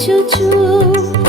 Cho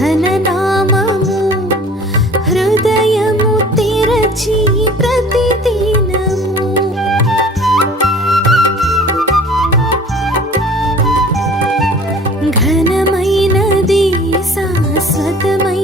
ఘననామము హృదయము తెరచి ప్రతిదినము. ఘనమైనది శాశ్వతమైన